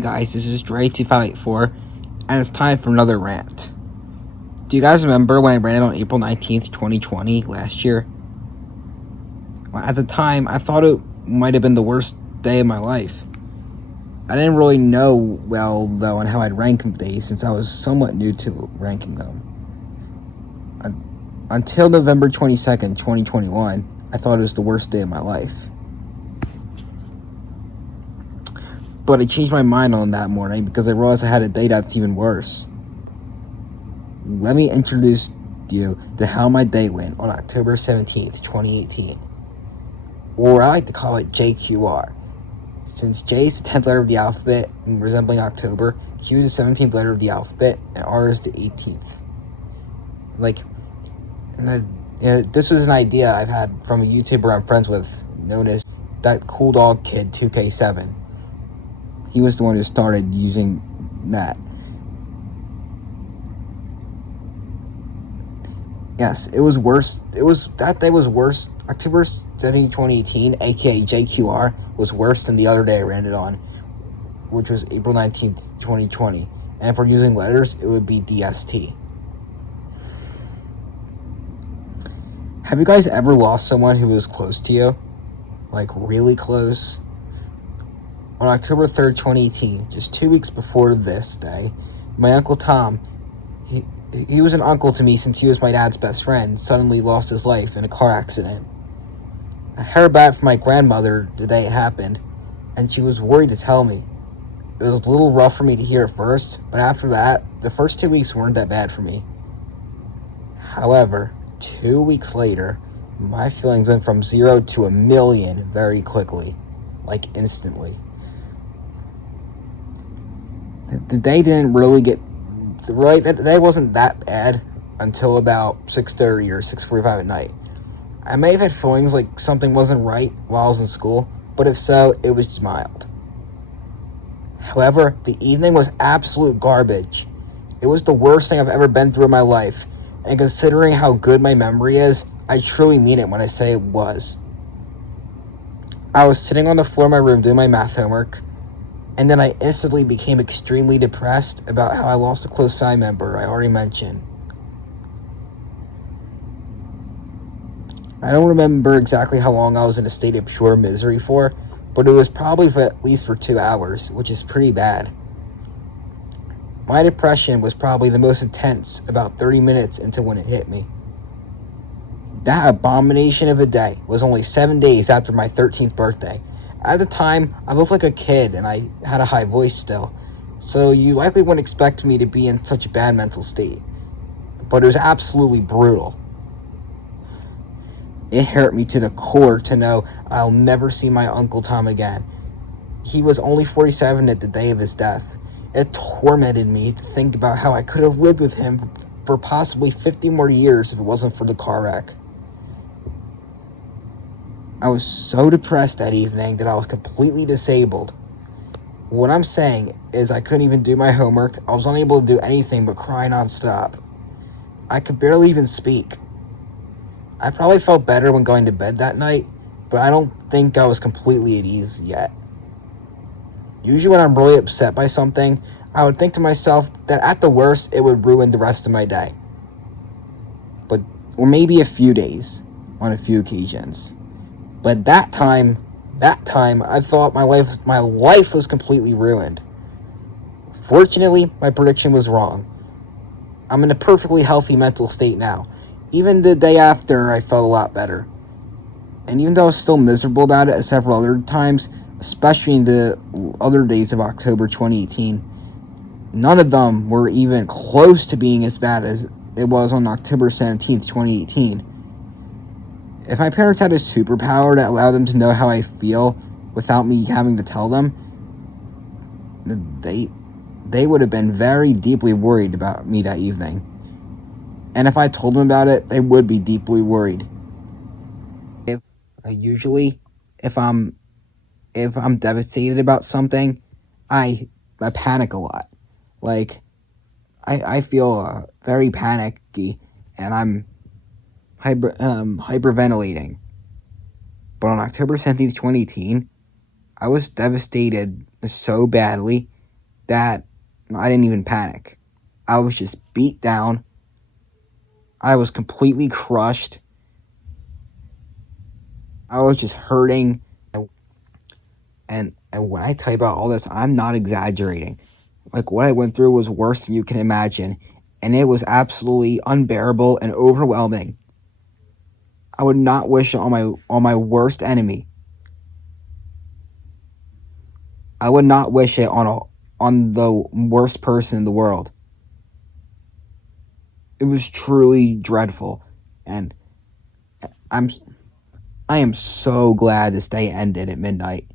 guys, this is DrayYoutube584, and it's time for another rant. Do you guys remember when I ranted on April 19th, 2020, last year? Well, at the time, I thought it might have been the worst day of my life. I didn't really know well, though, on how I'd rank days since I was somewhat new to ranking them. Until November 22nd, 2021, I thought it was the worst day of my life. But I changed my mind on that morning because I realized I had a day that's even worse. Let me introduce you to how my day went on October 17th, 2018. Or I like to call it JQR. Since J is the 10th letter of the alphabet, resembling October, Q is the 17th letter of the alphabet, and R is the 18th. This was an idea I've had from a YouTuber I'm friends with, known as that cool dog kid 2K7. He was the one who started using that. Yes, it was worse. That day was worse. October 17, 2018, aka JQR, was worse than the other day I ran it on, which was April 19th, 2020. And if we're using letters, it would be DST. Have you guys ever lost someone who was close to you? Like, really close? On October 3rd, 2018, just 2 weeks before this day, my Uncle Tom, he was an uncle to me since he was my dad's best friend, suddenly lost his life in a car accident. I heard back from my grandmother the day it happened, and she was worried to tell me. It was a little rough for me to hear at first, but after that, the first 2 weeks weren't that bad for me. However, 2 weeks later, my feelings went from 0 to 1,000,000 very quickly, like instantly. The day didn't really get right. The day wasn't that bad until about 6:30 or 6:45 at night. I may have had feelings like something wasn't right while I was in school, but if so, it was just mild. However, the evening was absolute garbage. It was the worst thing I've ever been through in my life, and considering how good my memory is, I truly mean it when I say it was. I was sitting on the floor of my room doing my math homework, and then I instantly became extremely depressed about how I lost a close family member I already mentioned. I don't remember exactly how long I was in a state of pure misery for, but it was probably at least for 2 hours, which is pretty bad. My depression was probably the most intense about 30 minutes into when it hit me. That abomination of a day was only 7 days after my 13th birthday. At the time, I looked like a kid and I had a high voice still, so you likely wouldn't expect me to be in such a bad mental state. But it was absolutely brutal. It hurt me to the core to know I'll never see my Uncle Tom again. He was only 47 at the day of his death. It tormented me to think about how I could have lived with him for possibly 50 more years if it wasn't for the car wreck. I was so depressed that evening that I was completely disabled. What I'm saying is I couldn't even do my homework. I was unable to do anything but cry nonstop. I could barely even speak. I probably felt better when going to bed that night, but I don't think I was completely at ease yet. Usually when I'm really upset by something, I would think to myself that at the worst, it would ruin the rest of my day. Or maybe a few days, on a few occasions. But that time, I thought my life was completely ruined. Fortunately, my prediction was wrong. I'm in a perfectly healthy mental state now. Even the day after, I felt a lot better. And even though I was still miserable about it several other times, especially in the other days of October 2018, none of them were even close to being as bad as it was on October 17th, 2018. If my parents had a superpower that allowed them to know how I feel without me having to tell them, they would have been very deeply worried about me that evening. And if I told them about it, they would be deeply worried. If I'm devastated about something, I panic a lot. Like, I feel very panicky, and I'm hyperventilating. But on October 17th, 2018, I was devastated so badly that I didn't even panic. I was just beat down. I was completely crushed. I was just hurting. And when I tell you about all this, I'm not exaggerating. Like, what I went through was worse than you can imagine. And it was absolutely unbearable and overwhelming. I would not wish it on my worst enemy. I would not wish it on the worst person in the world. It was truly dreadful, and I am so glad this day ended at midnight,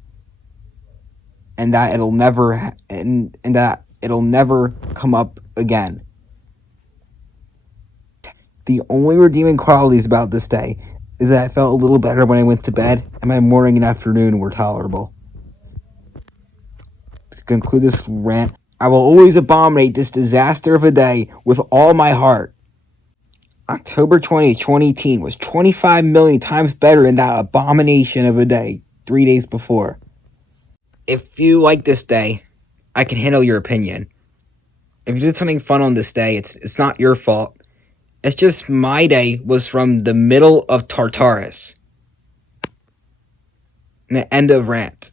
and that it'll never and that it'll never come up again. The only redeeming qualities about this day is that I felt a little better when I went to bed, and my morning and afternoon were tolerable. To conclude this rant, I will always abominate this disaster of a day with all my heart. October 20th, 2018 was 25 million times better than that abomination of a day 3 days before. If you like this day, I can handle your opinion. If you did something fun on this day, it's not your fault. It's just my day was from the middle of Tartarus. And the end of rant.